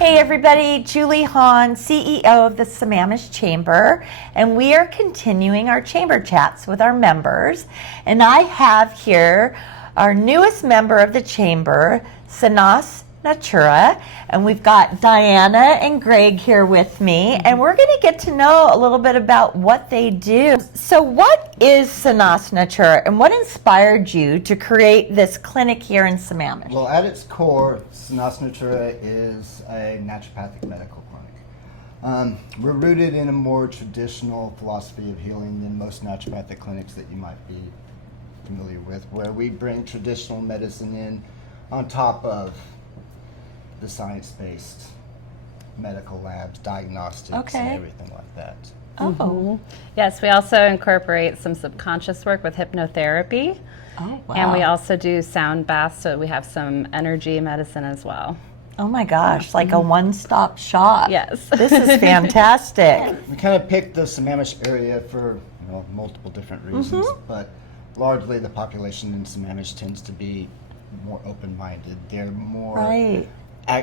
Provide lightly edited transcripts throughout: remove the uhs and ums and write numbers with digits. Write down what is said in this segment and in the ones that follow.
Hey everybody, Julie Hahn, CEO of the Sammamish Chamber, and we are continuing our chamber chats with our members. And I have here our newest member of the chamber, Sanas Natura, and we've got Diana and Greg here with me, and we're going to get to know a little bit about what they do. So what is Sanas Natura, and what inspired you to create this clinic here in Sammamish? Well, at its core, Sanas Natura is a naturopathic medical clinic. We're rooted in a more traditional philosophy of healing than most naturopathic clinics that you might be familiar with, where we bring traditional medicine in on top of the science-based medical labs, diagnostics, and everything like that. Oh. Yes, we also incorporate some subconscious work with hypnotherapy. Oh, wow. And we also do sound baths, so we have some energy medicine as well. Oh my gosh, like a one-stop shop. Yes. This is fantastic. We kind of picked the Sammamish area for multiple different reasons, but largely the population in Sammamish tends to be more open-minded. They're more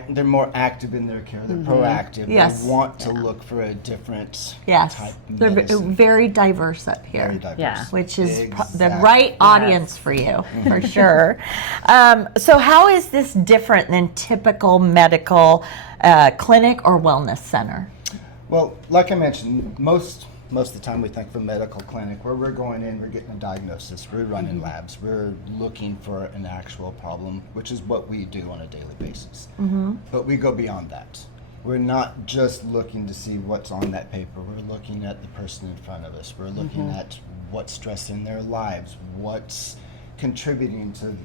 they're more active in their care. They're proactive. Yes. They want to look for a different Yes, type of they're medicine. very diverse up here. Very diverse. Yeah. Which is the Exactly. right audience for you, for sure. So how is this different than typical medical clinic or wellness center? Well, like I mentioned, most of the time we think of a medical clinic where we're going in, we're getting a diagnosis, we're running labs, we're looking for an actual problem, which is what we do on a daily basis. But we go beyond that. We're not just looking to see what's on that paper, we're looking at the person in front of us, we're looking at what's stressing their lives, what's contributing to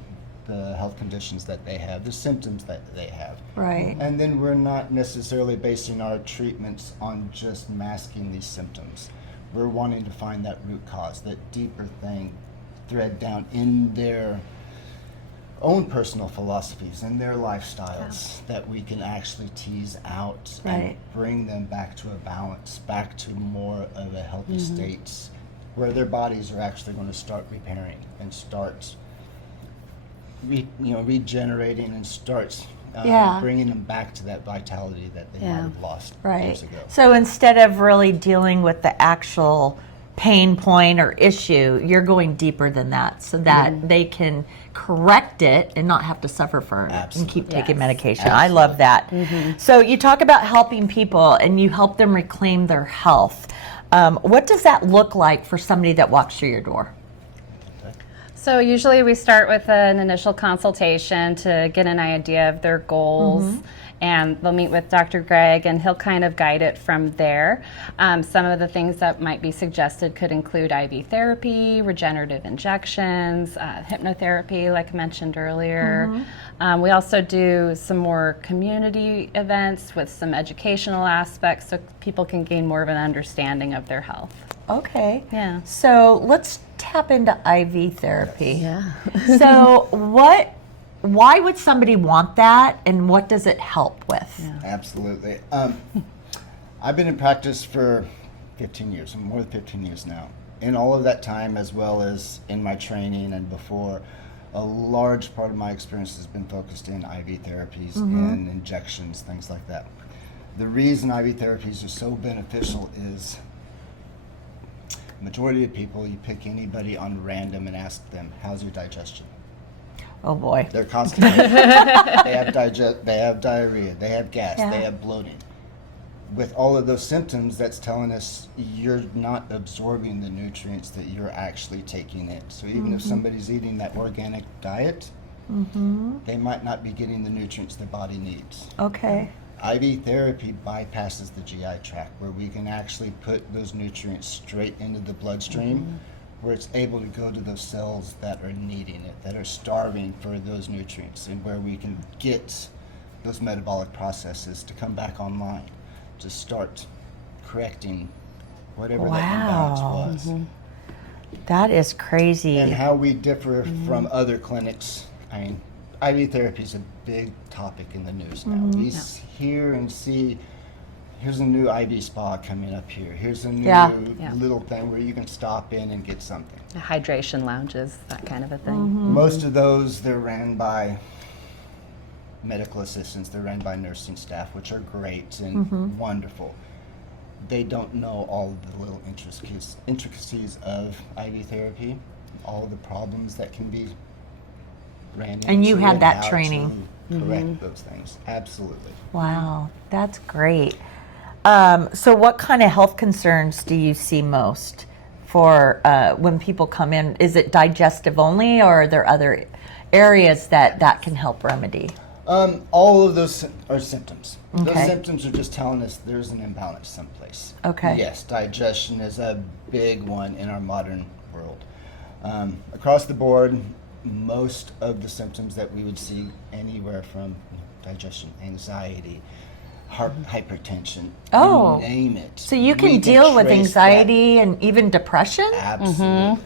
the health conditions that they have, the symptoms that they have. Right. And then we're not necessarily basing our treatments on just masking these symptoms. We're wanting to find that root cause, that deeper thing, thread down in their own personal philosophies and their lifestyles that we can actually tease out and bring them back to a balance, back to more of a healthy state where their bodies are actually going to start repairing and start regenerating and starts bringing them back to that vitality that they might have lost years ago. So instead of really dealing with the actual pain point or issue, you're going deeper than that so that they can correct it and not have to suffer for it and keep taking medication. I love that. So you talk about helping people and you help them reclaim their health. What does that look like for somebody that walks through your door? So usually we start with an initial consultation to get an idea of their goals, and they'll meet with Dr. Greg, and he'll kind of guide it from there. Some of the things that might be suggested could include IV therapy, regenerative injections, hypnotherapy, like I mentioned earlier. We also do some more community events with some educational aspects so people can gain more of an understanding of their health. Okay. Yeah. So let's tap into IV therapy. Yeah. So why would somebody want that, and what does it help with? Absolutely. I've been in practice for 15 years, more than 15 years now. In all of that time, as well as in my training and before, a large part of my experience has been focused in IV therapies and injections, things like that. The reason IV therapies are so beneficial is majority of people, you pick anybody on random and ask them, how's your digestion? Oh boy. They're constipated. They have diarrhea, they have gas, they have bloating. With all of those symptoms, that's telling us you're not absorbing the nutrients that you're actually taking in. So even if somebody's eating that organic diet, they might not be getting the nutrients their body needs. Okay. IV therapy bypasses the GI tract, where we can actually put those nutrients straight into the bloodstream, where it's able to go to those cells that are needing it, that are starving for those nutrients, and where we can get those metabolic processes to come back online, to start correcting whatever that imbalance was. That is crazy. And how we differ from other clinics. I mean, IV therapy is a big topic in the news now. We hear and see, here's a new IV spa coming up here. Here's a new little thing where you can stop in and get something. Hydration lounges, that kind of a thing. Most of those, they're ran by medical assistants. They're run by nursing staff, which are great and wonderful. They don't know all of the little intricacies of IV therapy, all the problems that can be ran into. And you had that how training. to correct those things. Absolutely. Wow, that's great. So what kind of health concerns do you see most for when people come in? Is it digestive only, or are there other areas that can help remedy? All of those are symptoms. Okay. Those symptoms are just telling us there's an imbalance someplace. Okay. Yes, digestion is a big one in our modern world. Across the board, most of the symptoms that we would see anywhere from digestion, anxiety, heart hypertension, Oh. you name it. So you can We deal with trace anxiety and even depression? that. Absolutely.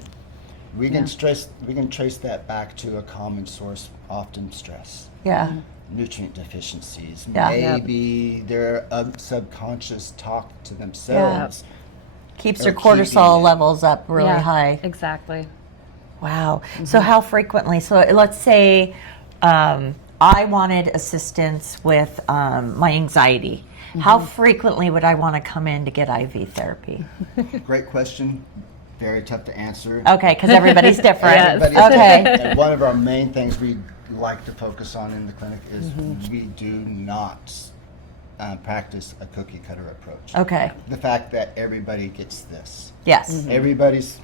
We can trace that back to a common source, often stress. Yeah. Nutrient deficiencies. Yeah. Maybe their subconscious talk to themselves. Keeps Or your keeping cortisol it. levels up really Yeah, high. Exactly. Wow. So how frequently? So let's say I wanted assistance with my anxiety. How frequently would I want to come in to get IV therapy? Great question. Very tough to answer. Okay, because everybody's different. Everybody's Okay. different. And one of our main things we like to focus on in the clinic is we do not practice a cookie cutter approach. Okay. The fact that everybody gets this. Yes. Everybody's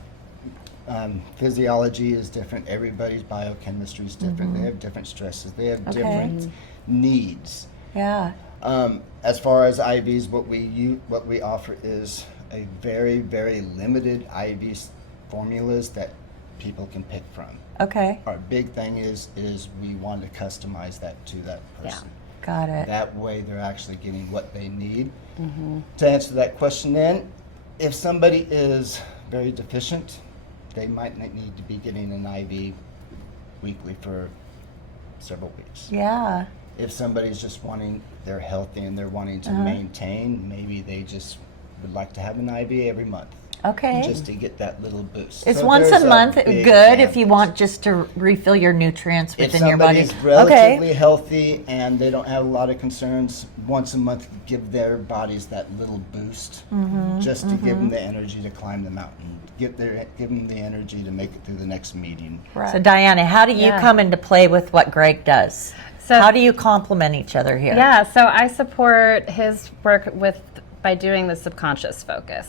physiology is different. Everybody's biochemistry is different. They have different stresses. They have different needs. Yeah. As far as IVs, what we offer is a very, very limited IV formulas that people can pick from. Okay. Our big thing is we want to customize that to that person. Got it. That way they're actually getting what they need. To answer that question then, if somebody is very deficient, they might need to be getting an IV weekly for several weeks. Yeah. If somebody's just they're healthy and they're wanting to maintain, maybe they just would like to have an IV every month. Okay. Just to get that little boost. Is So once there's a month big good if you gamut. want just to refill your nutrients If within your body? somebody's relatively healthy and they don't have a lot of concerns, once a month give their bodies that little boost just to give them the energy to climb the mountain, give them the energy to make it through the next meeting. So Diana, how do you Yeah. come into play with what Greg does? So- how do you complement each other here? Yeah, so I support his work by doing the subconscious focus.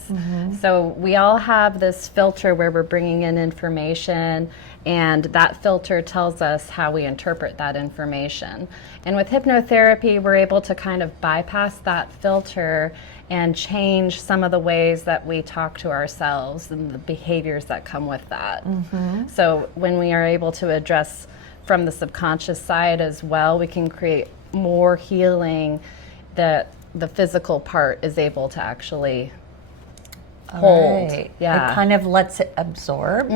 So we all have this filter where we're bringing in information, and that filter tells us how we interpret that information. And with hypnotherapy, we're able to kind of bypass that filter and change some of the ways that we talk to ourselves and the behaviors that come with that. So when we are able to address from the subconscious side as well, we can create more healing that the physical part is able to actually hold. Right. Yeah. It kind of lets it absorb.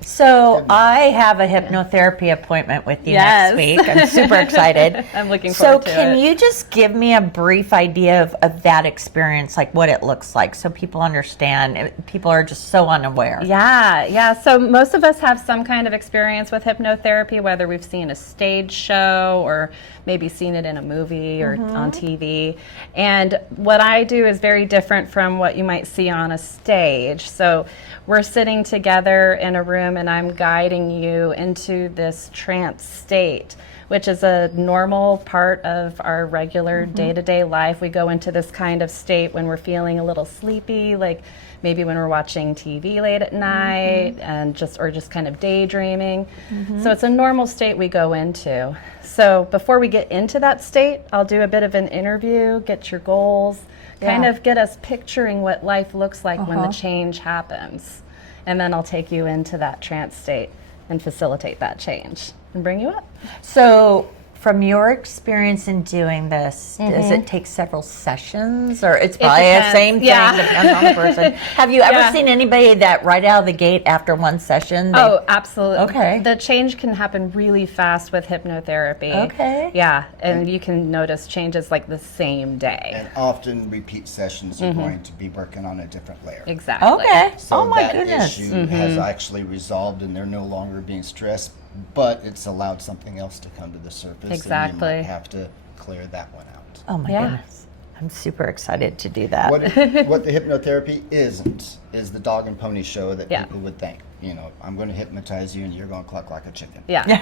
So I have a hypnotherapy appointment with you Yes. next week. I'm super excited. I'm looking So forward to can it. you just give me a brief idea of that experience, like what it looks like, so people understand? People are just so unaware. Yeah. So most of us have some kind of experience with hypnotherapy, whether we've seen a stage show or maybe seen it in a movie or on TV. And what I do is very different from what you might see on a stage. So we're sitting together in a room and I'm guiding you into this trance state, which is a normal part of our regular day-to-day life. We go into this kind of state when we're feeling a little sleepy, like maybe when we're watching TV late at night and just kind of daydreaming. So it's a normal state we go into. So before we get into that state, I'll do a bit of an interview, get your goals, kind of get us picturing what life looks like when the change happens. And then I'll take you into that trance state and facilitate that change and bring you up. So from your experience in doing this, does it take several sessions, or it's probably the depends. same thing, Yeah. depends on the person? Have you ever Yeah. seen anybody that right out of the gate after one session? Oh, absolutely. Okay. The change can happen really fast with hypnotherapy. Okay. Yeah, and you can notice changes like the same day. And often repeat sessions are going to be working on a different layer. Exactly. Okay. So Oh my that goodness. issue has actually resolved and they're no longer being stressed but it's allowed something else to come to the surface. Exactly. And you might have to clear that one out. Oh my Yeah. goodness. I'm super excited to do that. What the hypnotherapy isn't is the dog and pony show that Yeah. people would think. You know, I'm going to hypnotize you and you're going to cluck like a chicken. Yeah. Not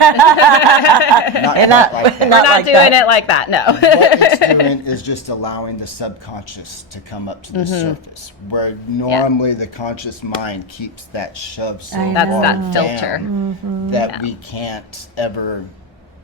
like that. We're not like doing that. it like that, no. What it's doing is just allowing the subconscious to come up to the surface, where normally the conscious mind keeps that shoved so I That's far that filter. down that we can't ever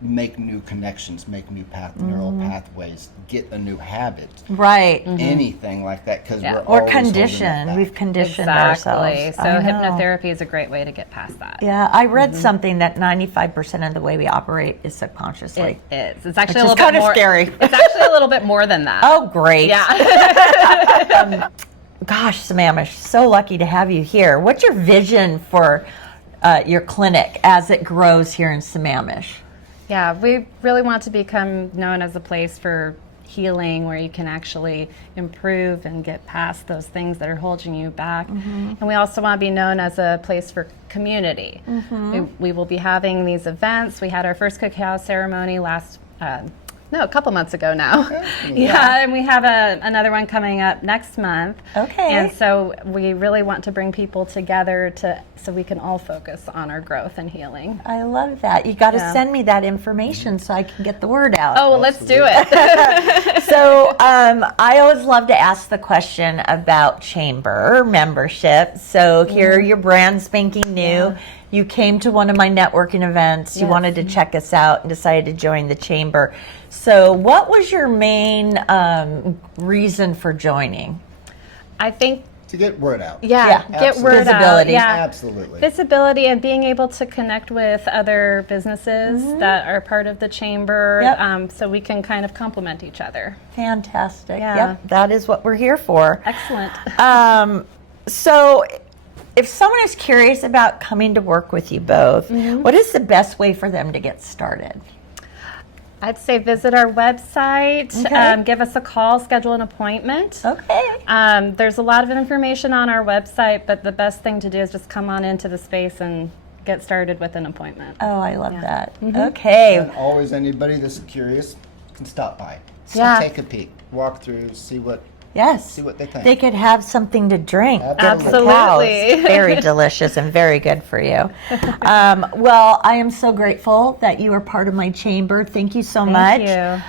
make new connections, make new neural pathways, get a new habit, Right. anything like that, because Yeah. we're Or always holding it conditioned. back. We've conditioned Exactly. ourselves. So I know. hypnotherapy is a great way to get past that. Yeah, I read something that 95% of the way we operate is subconsciously. It is. It's actually Which a is little bit kind of more scary. It's actually a little bit more than that. Oh, great. Yeah. Gosh, Sammamish, so lucky to have you here. What's your vision for your clinic as it grows here in Sammamish? Yeah, we really want to become known as a place for healing where you can actually improve and get past those things that are holding you back. And we also want to be known as a place for community. We will be having these events. We had our first cacao ceremony a couple months ago now. Yeah, and we have another one coming up next month. Okay. And so we really want to bring people together so we can all focus on our growth and healing. I love that. You got to Yeah. send me that information so I can get the word out. Oh, well, let's do it. So I always love to ask the question about chamber membership. So here you're brand spanking new. Yeah. You came to one of my networking events. You Yes. wanted to check us out and decided to join the chamber. So what was your main reason for joining? I think, To get word out. yeah, get Absolutely. word Visibility. out. Yeah. Absolutely. Visibility and being able to connect with other businesses that are part of the chamber, Yep. so we can kind of complement each other. Fantastic. Yeah. Yep, that is what we're here for. Excellent. So if someone is curious about coming to work with you both, what is the best way for them to get started? I'd say visit our website, Okay. give us a call, schedule an appointment. Okay. There's a lot of information on our website, but the best thing to do is just come on into the space and get started with an appointment. Oh, I love that. Okay. And always anybody that's curious can stop by. So Yeah. take a peek, walk through, see what Yes. what they think. They could have something to drink. Absolutely. Cacao Absolutely. is very delicious and very good for you. Well, I am so grateful that you are part of my chamber. Thank you so much. you.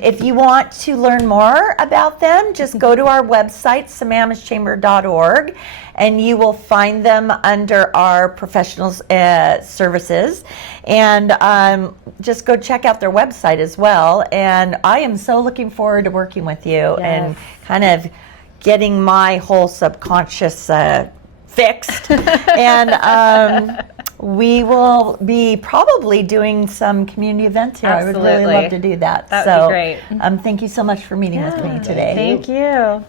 If you want to learn more about them, just go to our website, sammamishchamber.org, and you will find them under our professional services. And just go check out their website as well. And I am so looking forward to working with you and kind of getting my whole subconscious fixed. And we will be probably doing some community events here. I would really Absolutely. love to do that. That would be great. Thank you so much for meeting with me today. Thank you.